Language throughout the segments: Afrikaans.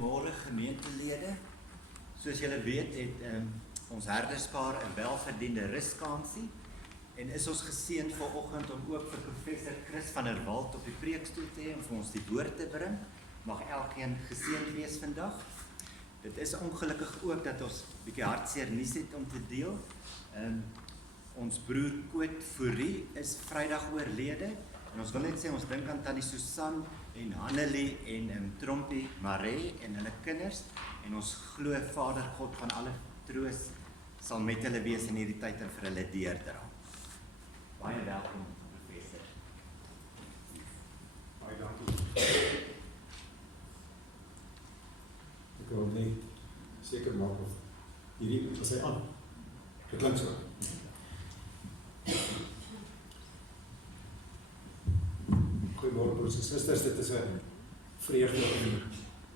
Goeiemôre gemeentelede. Soos julle weet het ons herderspaar 'n welverdiende ruskansie en is ons geseënd vanoggend om ook vir professor Chris van der Walt op die preekstoel te hê om vir ons die woord te bring. Mag elkeen geseënd wees vandag. Dit is ongelukkig ook dat ons 'n bietjie hartseer nuus het om te deel. Ons broer Koet Fourie is Vrydag oorlede. En ons wil net sê, ons dink aan tannie Susan en Hannelie en Trompie Maree en hulle kinders. En ons glo Vader God van alle troos sal met hulle wees in hierdie tyd en vir hulle deurdra. Baie welkom, professor. Baie dankie. Ek wil net seker maak of hierdie was hy aan. Dit klink so. Goeiemôre broers en susters, dit is 'n vreugde om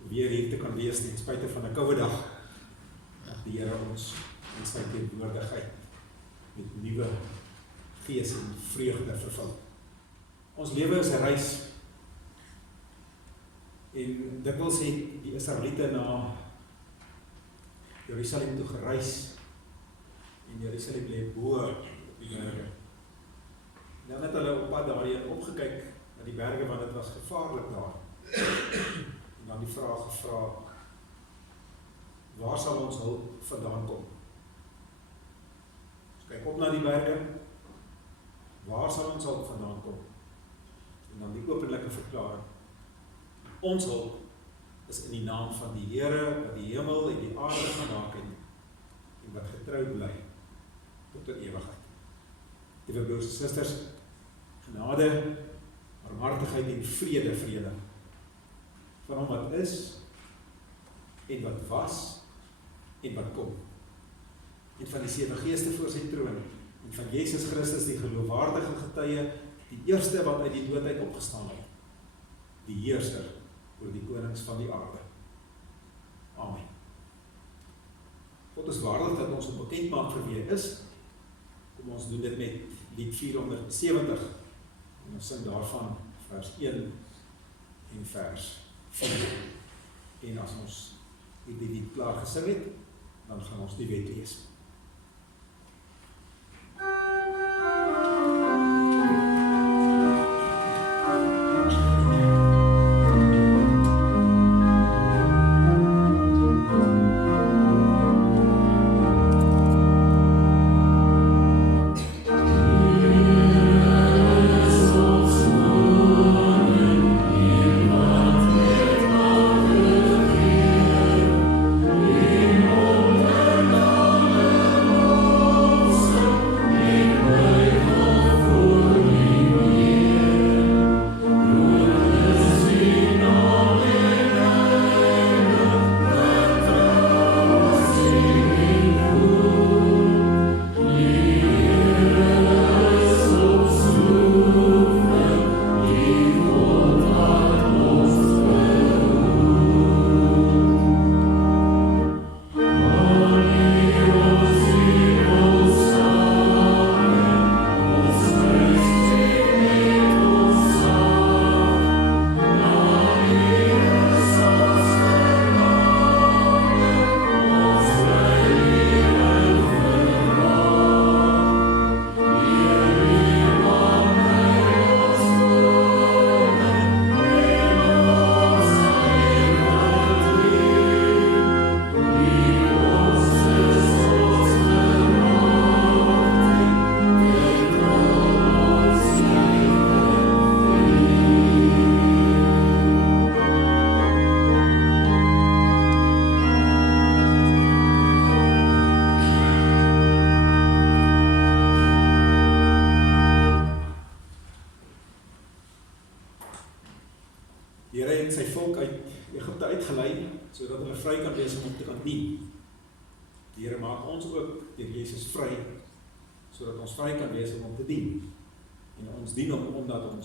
weer hier te kan wees ten spyte van 'n koue dag. Die Here ons in sy teenwoordigheid met nuwe gees en vreugde vervul. Ons lewe is 'n reis. En dikwels het die Israeliete na Jerusalem toe gereis. En Jerusalem lê bo op die berge. Dan het hulle op pad daarheen opgekyk na die berge, want dit was gevaarlik daar. En dan die vraag gevra, waar sal ons hulp vandaan kom? Ons kyk op na die berge, waar sal ons hulp vandaan kom? En dan die openlike verklaring, ons hulp is in die naam van die Here, wat die hemel en die aarde gemaak het, en wat getrou bly tot in ewigheid. Liewe broers en susters, genade, barmhartigheid en vrede van hom wat is en wat was en wat kom, en van die 7 geeste voor sy troon, en van Jesus Christus die geloofwaardige getuie, die eerste wat uit die dood uit opgestaan het, die heerser oor die konings van die aarde. Amen. God is waardig dat ons hom bekend maak vir wie hy is. Kom ons doen dit met lied 470 en ons sing daarvan vers 1 en vers 4. En as ons hierdie lied klaar gesing het, dan gaan ons die wet lees.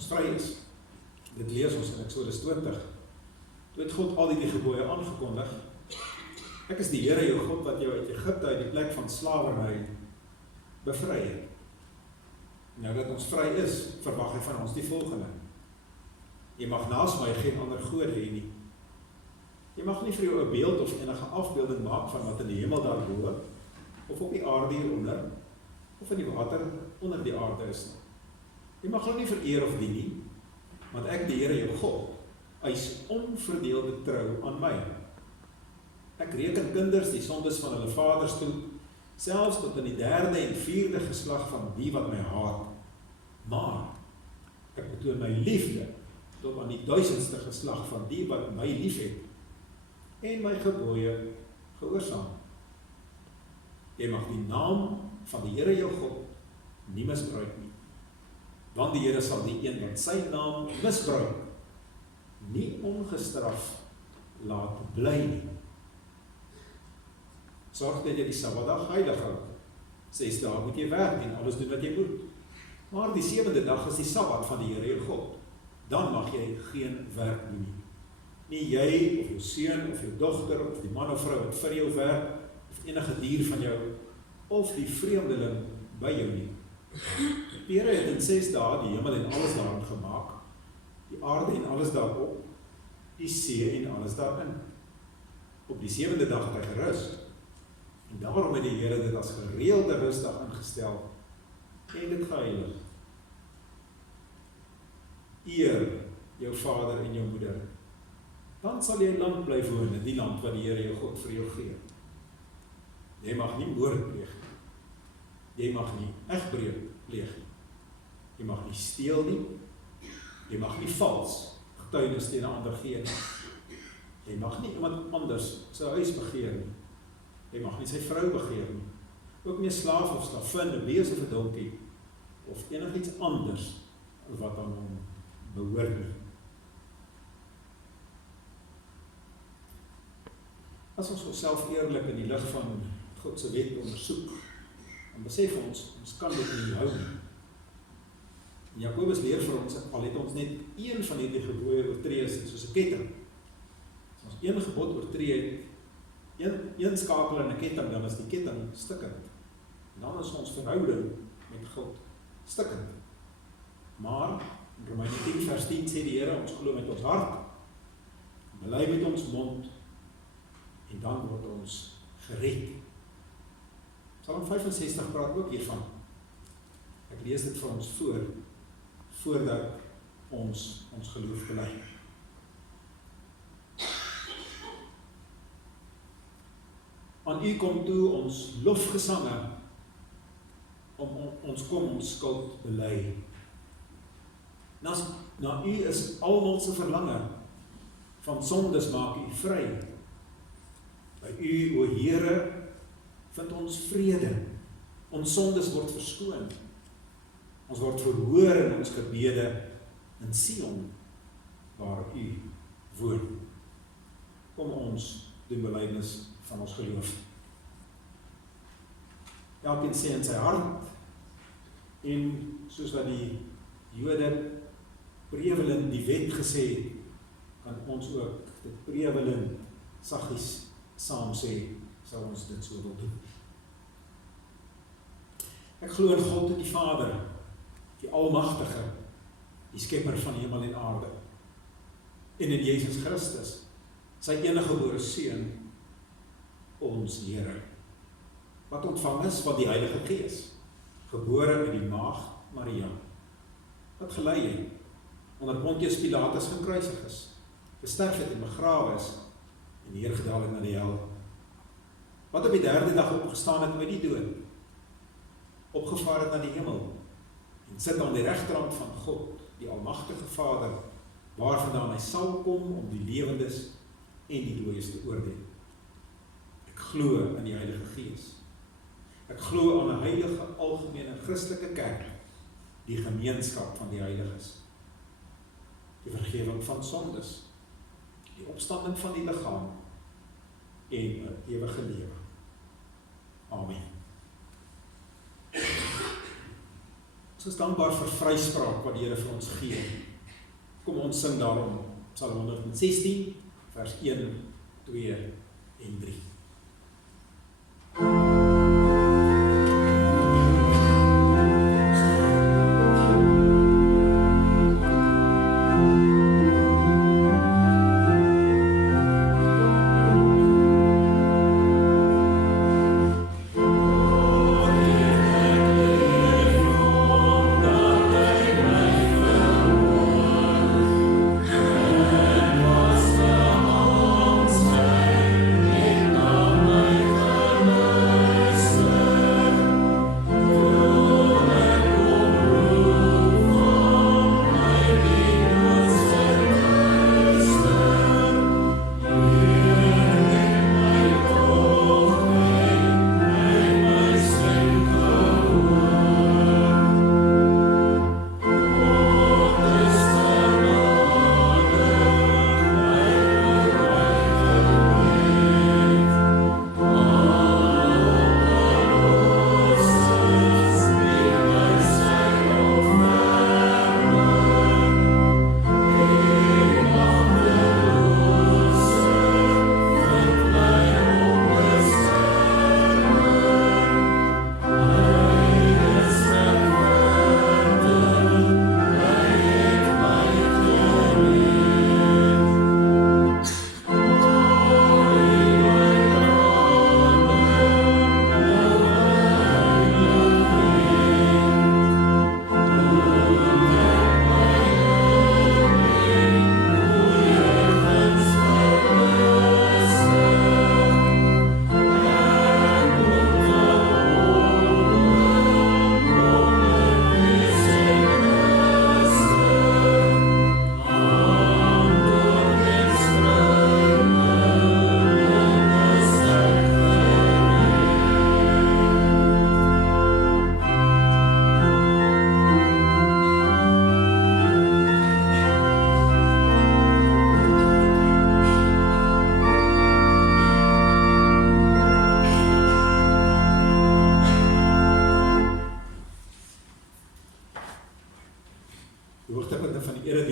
Vry is. Dit lees ons in Exodus 20. Toe het God al die gebooie aangekondig. Ek is die Here jou God wat jou uit Egipte uit die plek van slawerny bevry het. Nou dat ons vry is, verwag hy van ons die volgende. Jy mag naas my geen ander gode hê nie. Jy mag nie vir jou 'n beeld of enige afbeelding maak van wat in die hemel daarbo, of op die aarde hieronder, of in die water onder die aarde is nie. Jy mag hulle nie vereer of dien nie, want ek, die Here jou God, eis onverdeelde trou aan my. Ek reken kinders die sondes van hulle vaders toe, selfs tot in die 3de en 4de geslag van die wat my haat. Maar ek betoon my liefde tot aan die 1000ste geslag van die wat my liefhet en my gebooie gehoorsaam. Jy mag die naam van die Here jou God nie misbruik nie, want die Here sal die een wat sy naam misbruik nie ongestraf laat bly nie. Sorg dat jy die Sabbatdag heilig hou. 6 dae moet jy werk en alles doen wat jy moet. Maar die 7de dag is die Sabbat van die Here jou God. Dan mag jy geen werk doen nie. Nie jy, of jou seun, of jou dogter, of die man of vrou wat vir jou werk, of enige dier van jou, of die vreemdeling by jou nie. Die Here het in 6 dae die hemel en alles daarin gemaak, die aarde en alles daarop, die see en alles daarin. Op die 7de dag het hy gerus. En daarom het die Here dit as gereelde rusdag ingestel en dit geheilig. Eer jou vader en jou moeder. Dan sal jy lang bly woon in die land wat die Here jou God vir jou gee. Jy mag nie moord pleeg nie. Jy mag nie egbreuk pleeg nie. Jy mag nie steel nie. Jy mag nie vals getuienis teen 'n ander gee nie. Jy mag nie iemand anders sy huis begeer nie. Jy mag nie sy vrou begeer nie. Ook nie 'n slaaf of slavin, 'n bees of 'n donkie, of enigiets anders wat aan hom behoort nie. As ons onsself eerlik in die lig van God se wet ondersoek, dan besef ons kan dit nie hou nie. En Jakobus leer vir ons, al het ons net een van hierdie gebooie oortree, soos 'n ketting. As ons een gebod oortree het, een skakel in 'n ketting, dan is die ketting stikkend. En dan is ons verhouding met God stikkend. Maar in Romeine 10 vers 10 sê die Here, ons glo met ons hart, bely met ons mond, en dan word ons gered. Psalm 65 praat ook hiervan. Ek lees dit vir ons voordat ons geloof bely. Aan U kom toe ons lofgesange, ons kom ons skuld bely. Na U is almal se verlange, van sondes maak U vry. By U, o Here, vind ons vrede. Ons sondes word verskoon. Ons word verhoor in ons gebede in Sion, waar U woon. Kom ons doen belydenis van ons geloof. Elkeen sê in sy hart, en soos wat die Jode prevelend die wet gesê, kan ons ook dit prevelend saggies saam sê, sal ons dit so wil doen. Ek glo in God die Vader, die Almagtige, die skepper van hemel en aarde, en in Jesus Christus, sy enige gebore seun, ons Here, wat ontvang is van die Heilige Gees, gebore uit die maagd Maria, wat gelei het, onder Pontius Pilatus gekruisig is, gesterf het en begrawe is, en neergedaal het na die hel, wat op die 3de dag opgestaan het uit die dood, opgevaar het na die hemel, en sit aan die regterhand van God, die Almagtige Vader, waarvandaan hy sal kom om die lewendes en die dooies te oordeel. Ek glo in die Heilige Gees. Ek glo aan 'n heilige, algemene Christelike kerk, die gemeenskap van die heiliges, die vergifnis van sondes, die opstanding van die liggaam en 'n ewige lewe. Amen. Ons is dankbaar vir vryspraak wat die Here vir ons gee. Kom ons sing daarom Psalm 116 vers 1, 2 en 3.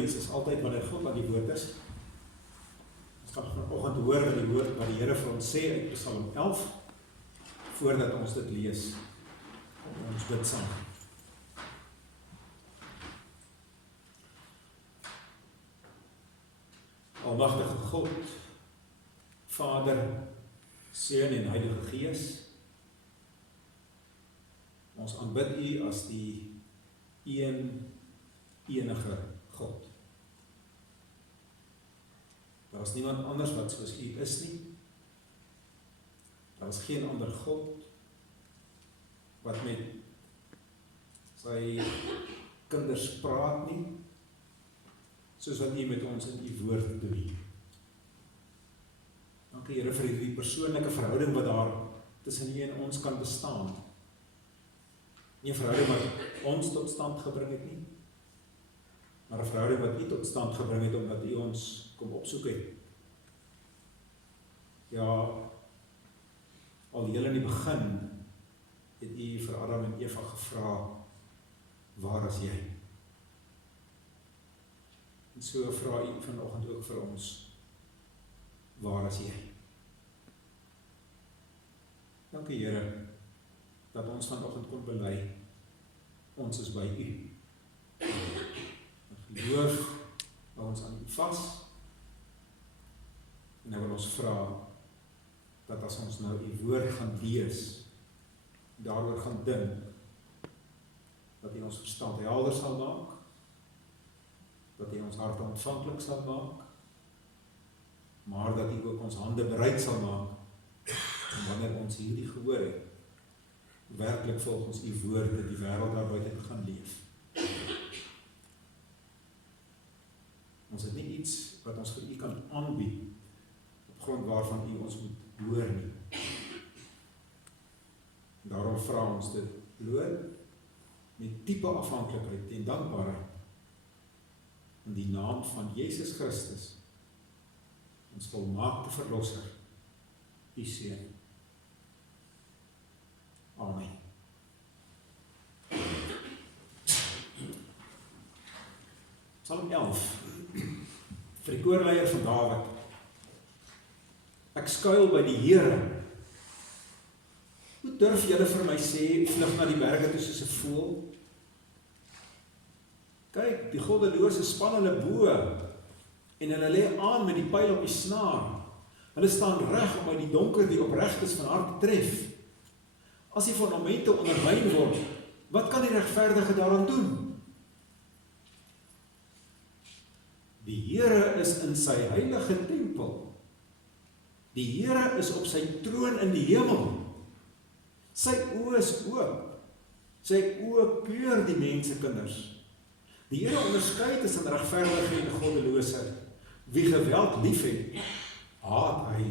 lees, is altyd wanneer God aan die woord is. Ons gaan vanoggend hoor die woord wat die Here vir ons sê uit Psalm 11, voordat ons dit lees. Ons bid saam. Almagtige God, Vader, Seun en Heilige Gees, ons aanbid U as die enige God. Daar is niemand anders wat soos U is nie. Daar is geen ander God wat met sy kinders praat nie, soos wat U met ons in U woord doen. Dankie Here vir die persoonlike verhouding wat daar tussen U en ons kan bestaan. Nie 'n verhouding wat ons tot stand gebring het nie, maar 'n verhouding wat U tot stand gebring het omdat U ons kom opsoek het. Ja, al heel in die begin het U vir Adam en Eva gevra, waar is jy? En so vra U vanoggend ook vir ons, waar is jy? Dankie Here, dat ons vanoggend kon bely, ons is by U. In geloof, hou ons aan U vas, en nou wil ons vra, dat as ons nou U woord gaan lees, daaroor gaan dink, dat U ons verstand helder sal maak, dat U ons hart ontvanklik sal maak, maar dat U ook ons hande bereid sal maak, en wanneer ons hierdie gehoor het, werklik volgens U woorde die wêreld daar buite te gaan leef. Ons het nie iets wat ons vir U kan aanbied, op grond waarvan U ons moet hoor nie. Daarom vra ons dit bloot met diepe afhanklikheid en dankbaarheid in die naam van Jesus Christus, ons volmaakte verlosser, U Seun. Amen. Psalm 11 vir die koorleier van Dawid. Ek skuil by die Here. Hoe durf julle vir my sê, vlug na die berge toe soos 'n voël? Kyk, die goddelose span hulle bo, en hulle lê aan met die pyl op die snaar. Hulle staan reg om uit die donker die opregtes van hart te tref. As die fondamente ondermyn word, wat kan die regverdige daaraan doen? Die Here is in sy heilige tempel. Die Here is op sy troon in die hemel. Sy oë is oop. Sy oë keur die mensekinders. Die Here onderskei tussen regverdige en goddelose. Wie geweld liefhet, haat hy.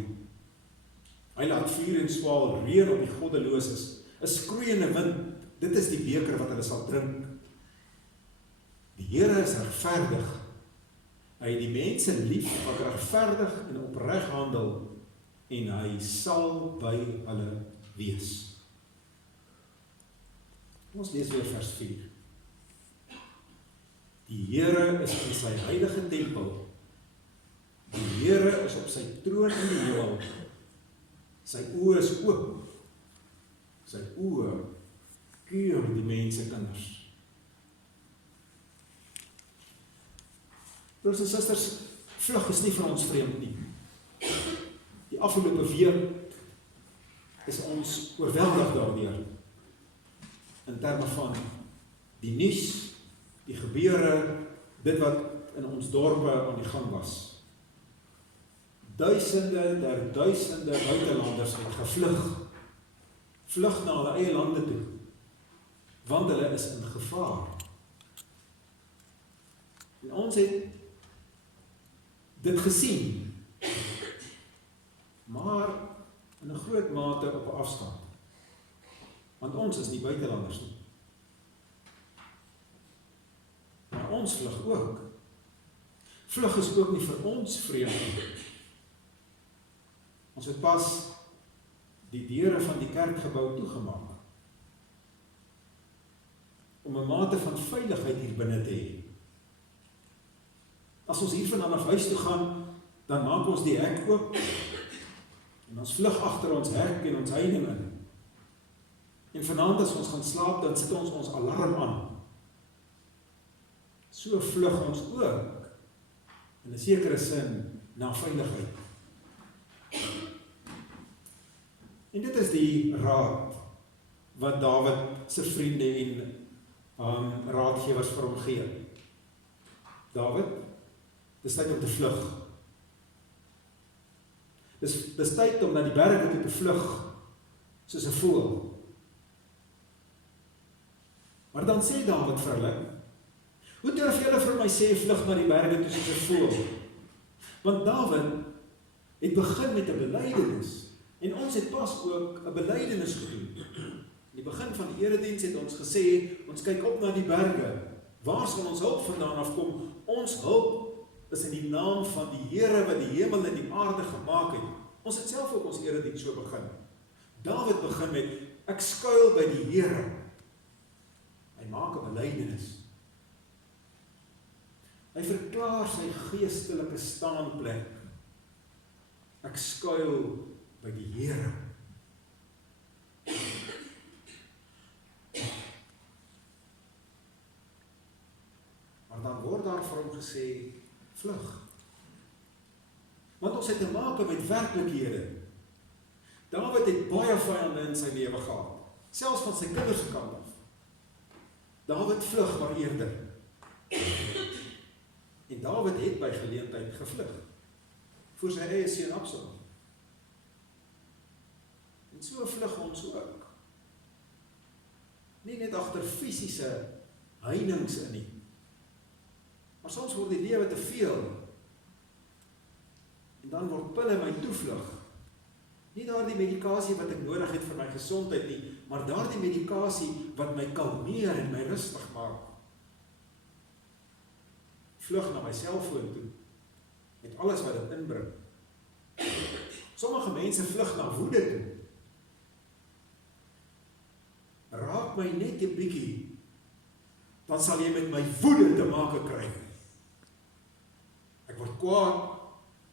Hy laat vuur en swaal reën op die goddeloses. 'n skroeiende wind, dit is die beker wat hulle sal drink. Die Here is regverdig. Hy het die mense lief wat regverdig en opreg handel, en hy sal by hulle wees. Ons lees weer vers 4. Die Here is in sy heilige tempel. Die Here is op sy troon in die hemel. Sy oë is oop. Sy oë keur die mensekinders. Broers en susters, vlug is nie vir ons vreemd nie. Die afgelope week is ons oorweldig daardeur. In terme van die nuus, die gebeure, dit wat in ons dorpe aan die gang was. Duisende der duisende buitelanders het gevlug. Vlug na hulle eie lande toe, want hulle is in gevaar. En ons het dit gesien, maar in 'n groot mate op 'n afstand. Want ons is nie buitelanders nie. Maar ons vlug ook. Vlug is ook nie vir ons vreemd nie. Ons het pas die deure van die kerkgebou toegemaak, om 'n mate van veiligheid hier binne te hê. As ons hiervandaan af huis toe gaan, dan maak ons die hek oop en ons vlug agter ons hek en ons heining in. En vanaand as ons gaan slaap, dan sit ons alarm aan. So vlug ons ook in 'n sekere sin na veiligheid. En dit is die raad wat Dawid se vriende en raadgewers vir hom gee. Dawid, dis tyd om te vlug. Dis tyd om na die berge toe te vlug, soos 'n voël. Maar dan sê Dawid vir hulle, hoe durf julle vir my sê, vlug na die berge toe soos 'n voël? Want Dawid het begin met 'n belydenis, en ons het pas ook 'n belydenis gedoen. In die begin van die erediens het ons gesê, ons kyk op na die berge. Waar sal ons hulp vandaan afkom? Ons hulp is in die naam van die Here wat die hemel en die aarde gemaak het. Ons het self ook ons erediens so begin. Dawid begin met, ek skuil by die Here. Hy maak 'n belydenis. Hy verklaar sy geestelike staanplek. Ek skuil by die Here. Maar dan word daar vir hom gesê, vlug. Want ons het te maak met werklikhede. Dawid het baie vyande in sy lewe gehad, selfs van sy kinders se kant af. Dawid vlug maar eerder. En Dawid het by geleentheid gevlug voor sy eie seun Absalom. En so vlug ons ook. Nie net agter fisiese heininge in nie. Maar soms word die lewe te veel. En dan word pille my toevlug. Nie daardie medikasie wat ek nodig het vir my gesondheid nie, maar daardie medikasie wat my kalmeer en my rustig maak. Vlug na my selfoon toe, met alles wat dit inbring. Sommige mense vlug na woede toe. Raak my net 'n bietjie, dan sal jy met my woede te make kry. Ek word kwaad,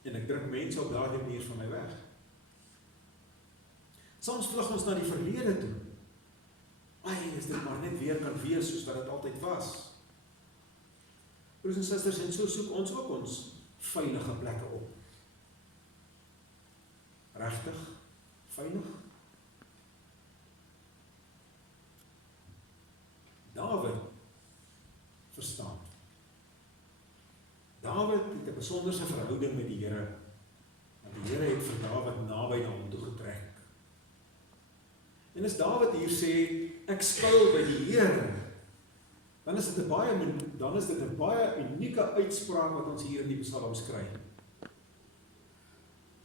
en ek druk mense op daardie manier van my weg. Soms vlug ons na die verlede toe. Ai, as dit maar net weer kan wees soos wat dit altyd was. Broers en susters, en so soek ons ook ons veilige plekke op. Regtig? Veilig? Dawid verstaan. Dawid het 'n besonderse verhouding met die Here, want die Here het vir Dawid naby na hom toe getrek. En as Dawid hier sê, ek skuil by die Here, dan is dit 'n baie unieke uitspraak wat ons hier in die psalms kry.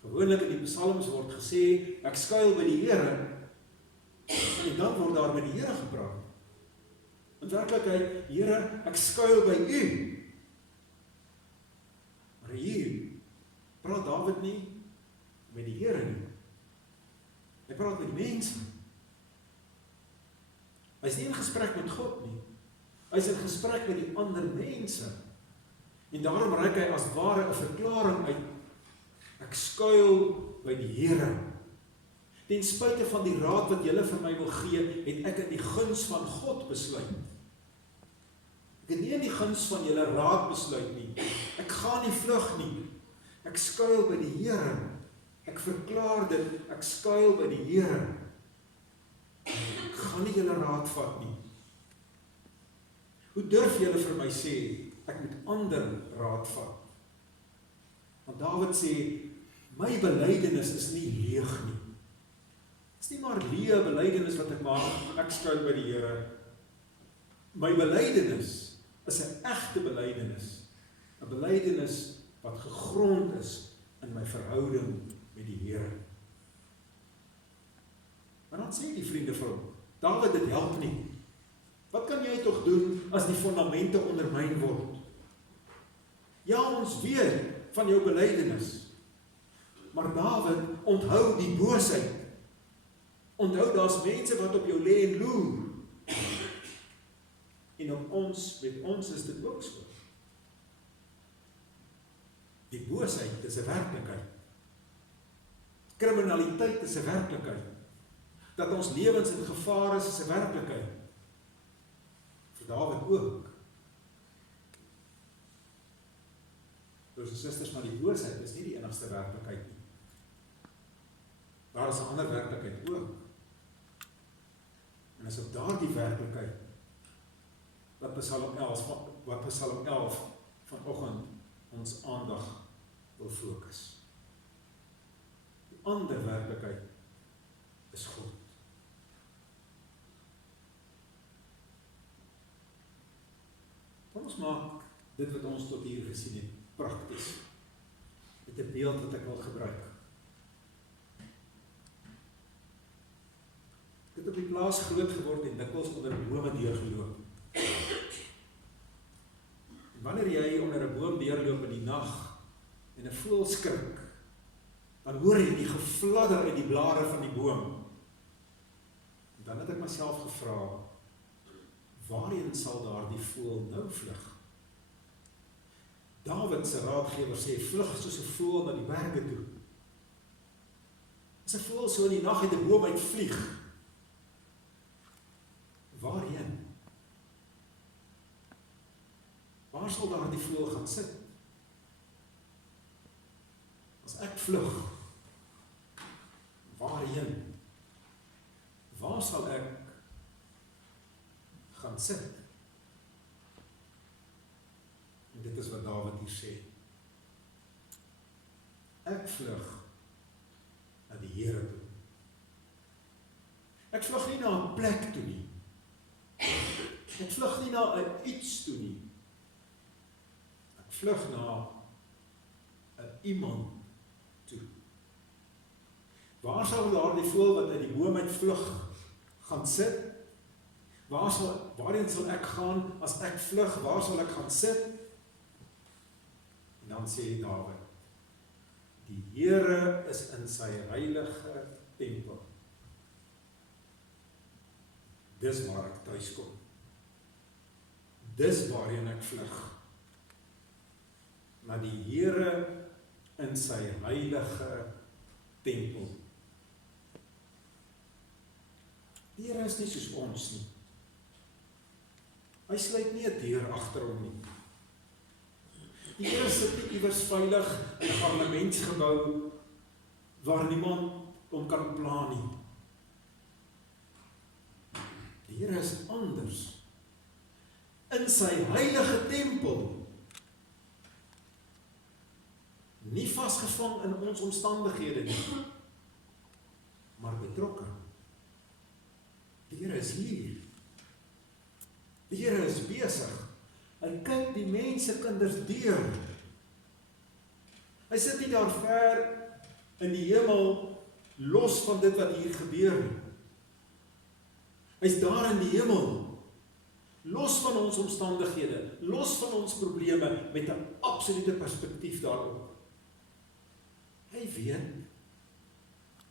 Gewoonlik in die psalms word gesê, ek skuil by die Here, en dan word daar met die Here gepraat. In werklikheid, Here, ek skuil by U. Maar hier praat Dawid nie met die Here nie. Hy praat met die mense. Hy is nie in gesprek met God nie. Hy is in gesprek met die ander mense. En daarom reik hy as ware 'n verklaring uit. Ek skuil by die Here. Ten spyte van die raad wat julle vir my wil gee, het ek in die guns van God besluit. Ek het nie in die guns van julle raad besluit nie. Ek gaan nie vlug nie. Ek skuil by die Here. Ek verklaar dit, ek skuil by die Here. Ek gaan nie julle raad vat nie. Hoe durf julle vir my sê, ek moet ander raad vat? Want Dawid sê, my belydenis is nie leeg nie. Het is nie maar leë belydenis wat ek maak, ek skuil by die Here. My belydenis is 'n egte belydenis. 'n Belydenis wat gegrond is in my verhouding met die Here. Maar dan sê die vriende vir hom, Dawid, dit help nie. Wat kan jy tog doen as die fondamente ondermyn word? Ja, ons weet van jou belydenis. Maar Dawid, onthou die boosheid. Onthou daar's mense wat op jou lê en loer. En op ons, met ons is dit ook so. Die boosheid is 'n werklikheid. Kriminaliteit is 'n werklikheid. Dat ons lewens in gevaar is 'n werklikheid. Vir Dawid ook. Broers en susters, maar die boosheid is nie die enigste werklikheid nie. Daar is 'n ander werklikheid ook. En is op daardie werklikheid wat Psalm 11 vanoggend ons aandag wil fokus. Die ander werklikheid is God. Kom ons maak dit wat ons tot hier gesien het prakties. Met 'n beeld wat ek wil gebruik. Ek het op die plaas groot geword en dikwels onder bome deurgeloop. En wanneer jy onder 'n boom deurloop in die nag en 'n voël skrik, dan hoor jy die gefladder uit die blare van die boom. En dan het ek myself gevra, waarheen sal daardie voël nou vlug? Dawid se raadgewer sê, vlug soos 'n voël na die berge toe. As 'n voël so in die nag uit 'n boom uit vlieg, waarheen? Waar sal daardie voël gaan sit? As ek vlug, waarheen? Waar sal ek gaan sit? En dit is wat Dawid hier sê. Ek vlug na die Here toe. Ek vlug nie na 'n plek toe nie. Ek vlug nie na 'n iets toe nie. Ek vlug na 'n iemand toe. Waar sal daardie voël wat uit die boom uit vlug gaan sit? Waarheen sal ek gaan as ek vlug? Waar sal ek gaan sit? En dan sê Dawid, die Here is in sy heilige tempel. Dis waar ek tuis kom. Dis waarheen ek vlug. Na die Here in sy heilige tempel. Die Here is nie soos ons nie. Hy sluit nie 'n deur agter hom nie. Die Here sit nie iewers veilig in 'n parlementsgebou waar niemand hom kan pla nie. Die Here is anders. In sy heilige tempel. Nie vasgevang in ons omstandighede nie, maar betrokke. Die Here is hier. Die Here is besig. Hy kyk die mense kinders deur. Hy sit nie daar ver in die hemel, los van dit wat hier gebeur nie. Hy's daar in die hemel, los van ons omstandighede, los van ons probleme, met 'n absolute perspektief daarop. Hy weet,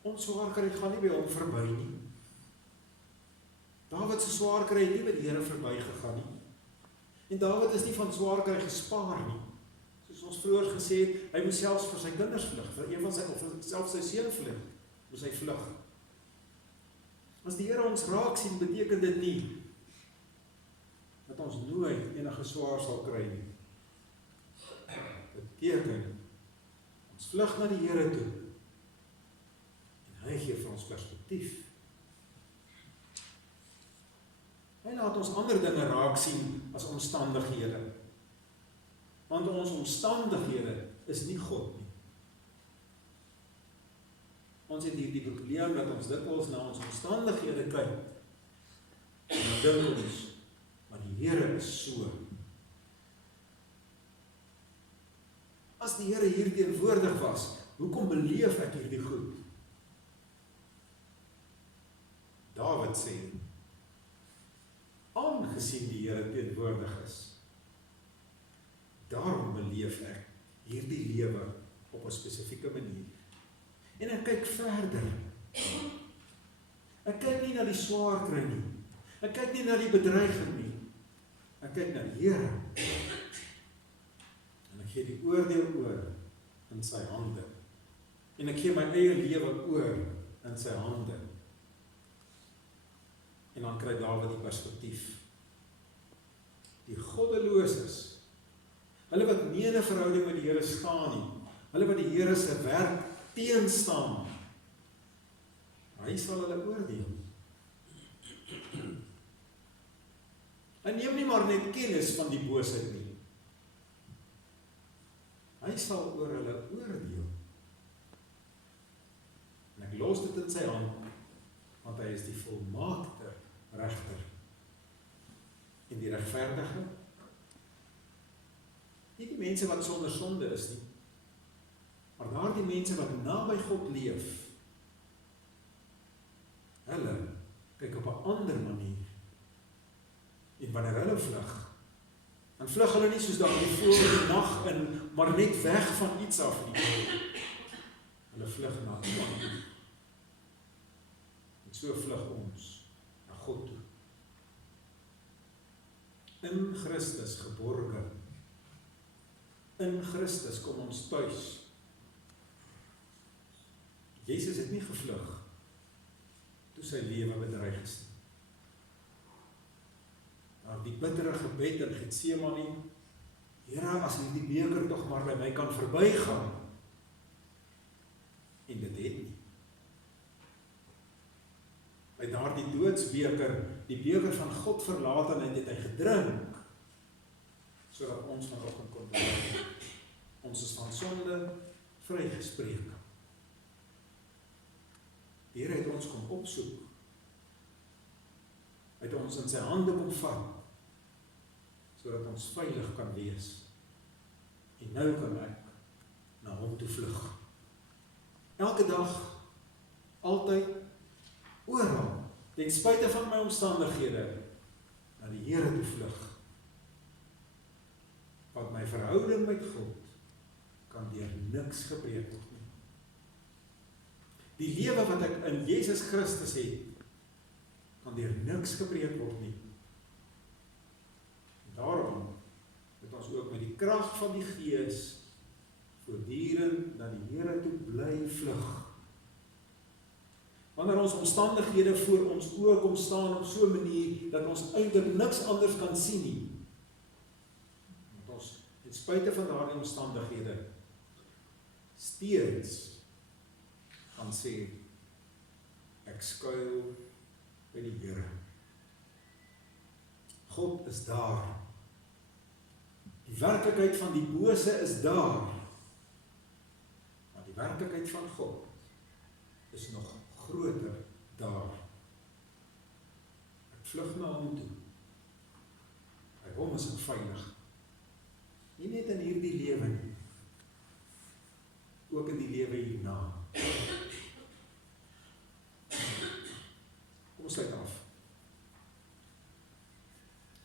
ons swaarkry gaan nie by hom verby nie. Dawid se swaarkry het nie by die Here verby gegaan nie. En Dawid is nie van swaarkry gespaar nie. Soos ons vroeër gesê het, hy moes selfs vir sy kinders vlug, vir een van sy, of selfs sy seun vlug, moes hy vlug. As die Here ons raak sien, beteken dit nie dat ons nooit enige swaar sal kry nie. Dit beteken, ons vlug na die Here toe, en hy gee vir ons perspektief. Hy laat ons ander dinge raak sien as omstandighede. Want ons omstandighede is nie God nie. Ons het hier die probleem dat ons dikwels na ons omstandighede kyk. En dan dink ons, maar die Here is so. As die Here hier teenwoordig was, hoekom beleef ek hierdie goed? Dawid sê, aangesien die Here teenwoordig is, daarom beleef ek hierdie lewe op 'n spesifieke manier. En ek kyk verder. Ek kyk nie na die swaar kry nie. Ek kyk nie na die bedreiging nie. Ek kyk na die Here. En ek gee die oordeel oor in sy hande. En ek gee my eie lewe oor in sy hande. En dan kry Dawid die perspektief. Die goddeloses, hulle wat nie in 'n verhouding met die Here staan nie, hulle wat die Here se werk teenstaan, hy sal hulle oordeel. Hy neem nie maar net kennis van die boosheid nie. Hy sal oor hulle oordeel. En ek los dit in sy hand, want hy is die volmaakte regter. En die regverdige, nie die mense wat sonder sonde is nie, maar daardie mense wat naby God leef, hulle kyk op 'n ander manier. En wanneer hulle vlug, dan vlug hulle nie soos daardie voël in die nag in, maar net weg van iets af nie. Hulle vlug na God. En so vlug ons na God toe. In Christus geborge. In Christus kom ons tuis. Jezus het nie gevlug toe sy lewe bedreig is. Daar die bittere gebed in Getsemane, Here, as hierdie beker tog maar by my kan verbygaan. En dit het nie. By daardie doodsbeker, die beker van God verlatenheid het hy gedrink, sodat ons vanoggend kon bely. Ons is van sonde vrygespreek. Die Here het ons kom opsoek. Hy het ons in sy hande kom vat, sodat ons veilig kan wees. En nou kan ek na hom toe vlug. Elke dag, altyd, oral, ten spyte van my omstandighede, na die Here toe vlug. Want my verhouding met God kan deur niks gebreek word nie. Die lewe wat ek in Jesus Christus het, kan deur niks gebreek word nie. En daarom moet ons ook met die krag van die Gees voortdurend na die Here toe bly vlug. Wanneer ons omstandighede voor ons oë kom staan op so 'n manier dat ons eintlik niks anders kan sien nie, moet ons ten spyte van daardie omstandighede steeds gaan sê, ek skuil by die Here. God is daar. Die werklikheid van die bose is daar. Maar die werklikheid van God is nog groter daar. Ek vlug na hom toe. By hom is ek veilig. Nie net in hierdie lewe nie, ook in die lewe hierna. Kom ons sluit af.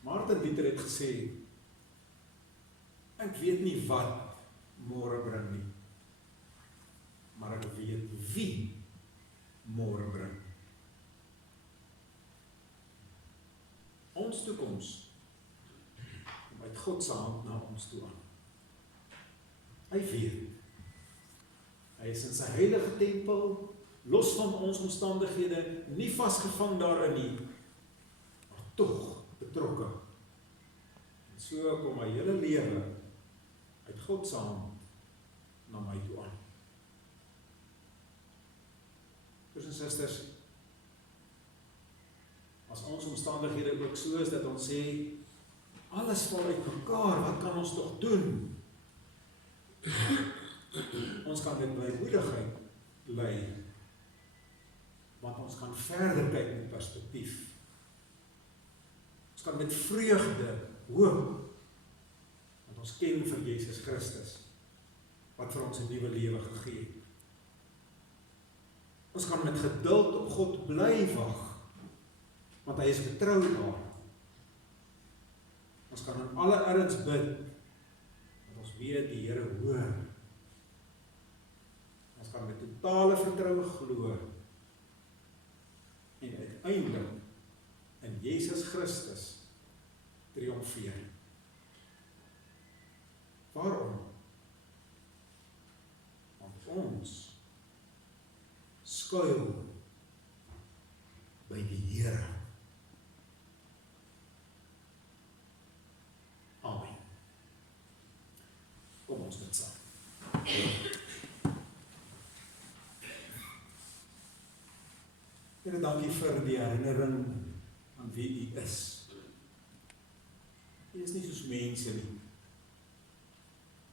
Martin Luther het gesê, ek weet nie wat môre bring nie, maar ek weet wie môre bring. Ons toekoms kom uit God se hand na ons toe aan. Hy weet. Hy is in sy heilige tempel, los van ons omstandighede, nie vasgevang daarin nie, maar tog betrokke. En so kom my hele lewe uit God se hand na my toe aan. Broers en susters, as ons omstandighede ook so is dat ons sê, alles val uit mekaar, wat kan ons tog doen? Ons kan met blymoedigheid bly, want ons kan verder kyk met perspektief. Ons kan met vreugde hoop, want ons ken vir Jesus Christus, wat vir ons 'n nuwe lewe gegee het. Ons kan met geduld op God bly wag, want hy is betroubaar. Ons kan in alle erns bid, want ons weet die Here hoor. Ons kan met totale vertroue glo, en uiteindelik in Jesus Christus triomfeer. Waarom? ons skuil by die Here. Amen. Kom ons bid saam. Here, dankie vir die herinnering aan wie U is. U is nie soos mense nie.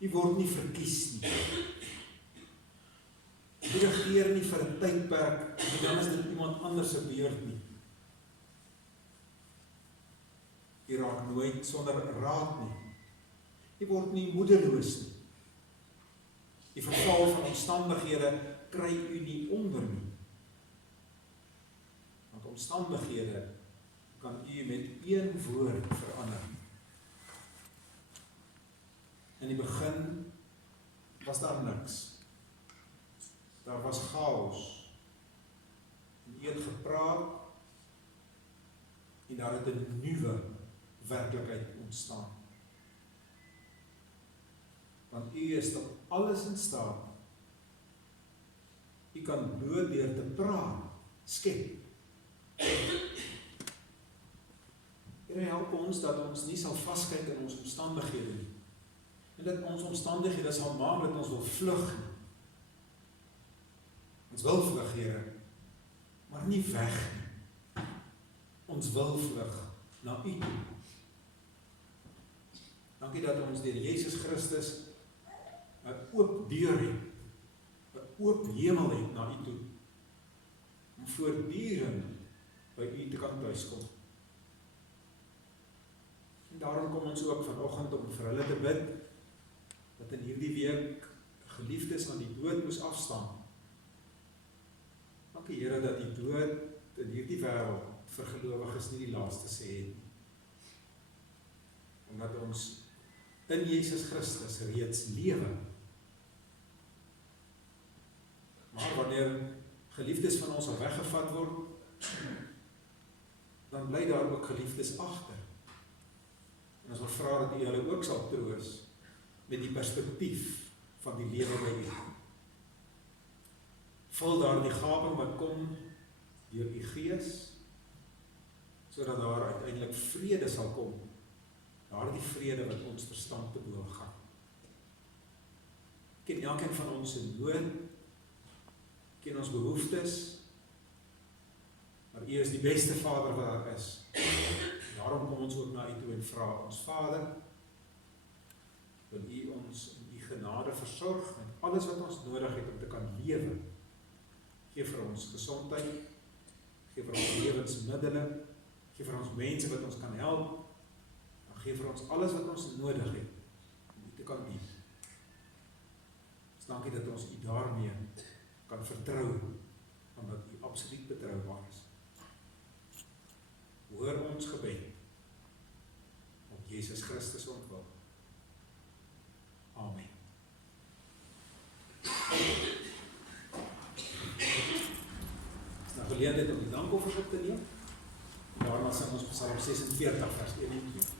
U word nie verkies nie. U regeer nie vir 'n tydperk en dan is dit iemand anders se beurt nie. U raak nooit sonder raad nie. U word nie moedeloos nie. Die verval van omstandighede kry u nie onder nie. Want omstandighede kan u met een woord verander. In die begin was daar niks. Daar was chaos. En u het gepraat en daar het 'n nuwe werklikheid ontstaan. Want u is tot alles in staat. U kan bloot deur te praat, skep. Here, help ons dat ons nie sal vaskyk in ons omstandighede nie. En dat ons omstandighede sal maak dat ons wil vlug. Ons wil vlug, Here, maar nie weg nie. Ons wil vlug na U toe. Dankie dat ons deur Jesus Christus 'n oop deur het, 'n oop hemel het na U toe, om voortdurend by U te kan tuiskom. En daarom kom ons ook vanoggend om vir hulle te bid, dat in hierdie week geliefdes aan die dood moes afstaan. Dankie Here dat die dood in hierdie wêreld vir gelowiges nie die laaste sê het nie. Omdat ons in Jesus Christus reeds lewe. Maar wanneer geliefdes van ons al weggevat word, dan bly daar ook geliefdes agter. En ons wil vra dat U hulle ook sal troos met die perspektief van die lewe by U. Vul daar die gaping wat kom deur U Gees, sodat daar uiteindelik vrede sal kom. Daardie vrede wat ons verstand te bowe gaan. Ken elkeen van ons in nood, ken ons behoeftes, maar U is die beste Vader wat daar is. Daarom kom ons ook na U toe en vra ons Vader, wil U ons in U genade versorg met alles wat ons nodig het om te kan lewe. Geef vir ons gesondheid, geef vir ons lewensmiddele, geef vir ons mense wat ons kan help, en geef vir ons alles wat ons nodig het om U te kan dien. Dankie dat ons U daarmee kan vertrou, omdat U absoluut betroubaar is. Hoor ons gebed op Jesus Christus ontwil. Amen. Is nou geleentheid om die dankoffers op te neem. Daarna sing ons Psalm 46 vers 1 en 2.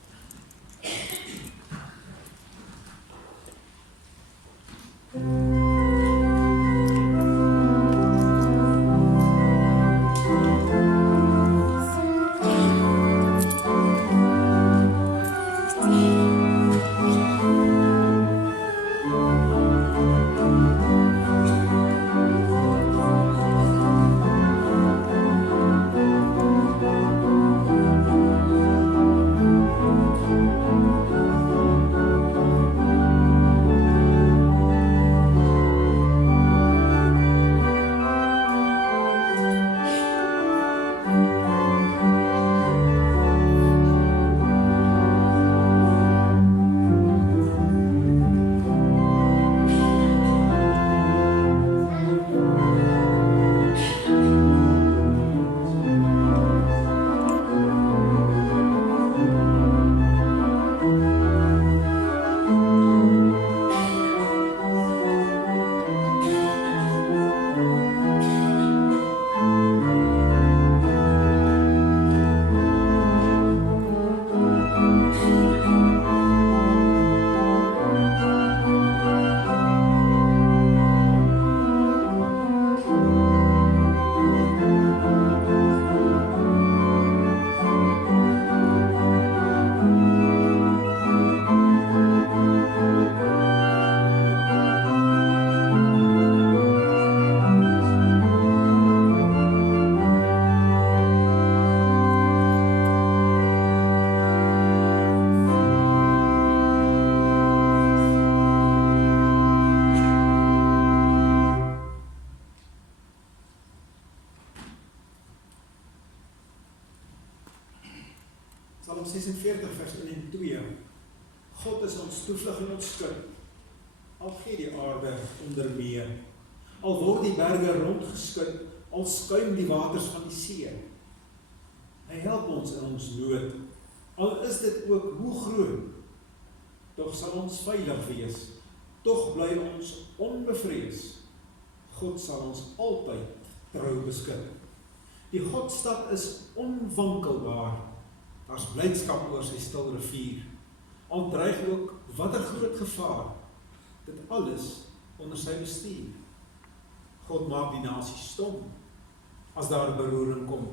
Psalm 46 vers 1 en 2. God is ons toevlug en ons skud. Al gee die aarde onder mee. Al word die berge rondgeskud, al skuim die waters van die see. Hy help ons in ons nood. Al is dit ook hoe groot, tog sal ons veilig wees. Tog bly ons onbevrees. God sal ons altyd trou beskud. Die Godstad is onwankelbaar. Daar's blydskap oor sy stil rivier. Al dreig ook watter groot gevaar. Dit alles onder sy bestuur. God maak die nasie stom as daar beroering kom.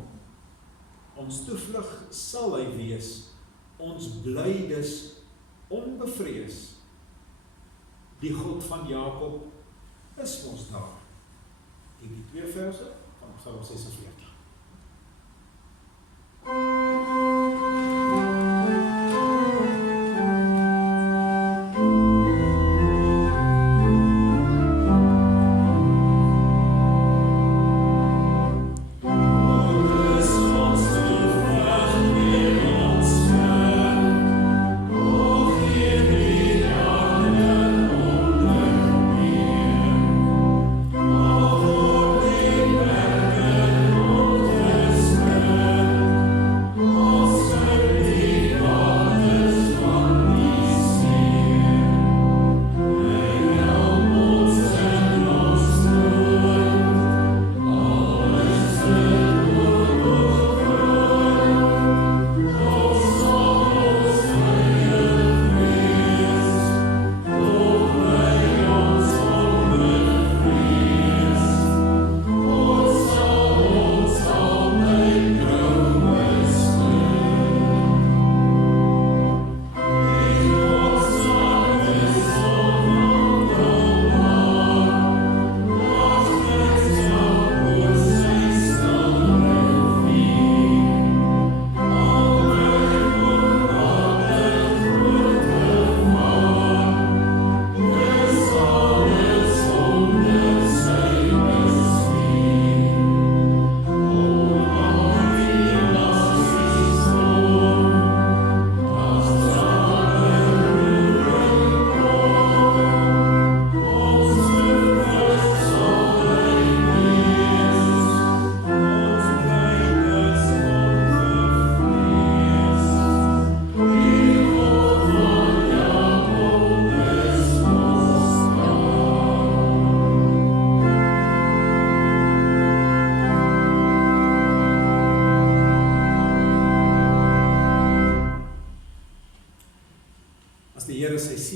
Ons toevlug sal hy wees. Ons bly dus onbevrees. Die God van Jakob is ons daar. Die 2 verse van Psalm 46.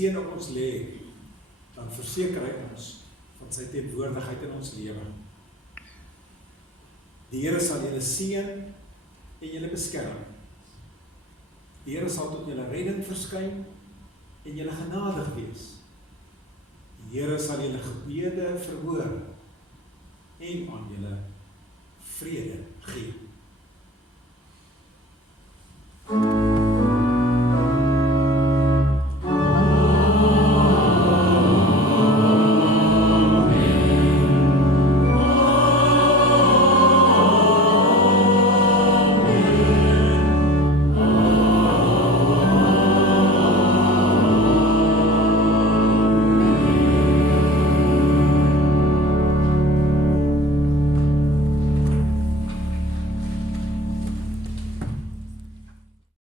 Seën op ons lê, dan verseker hy ons van sy teenwoordigheid in ons lewe. Die Here sal julle seën en julle beskerm. Die Here sal tot julle redding verskyn en julle genadig wees. Die Here sal julle gebede verhoor en aan julle vrede gee.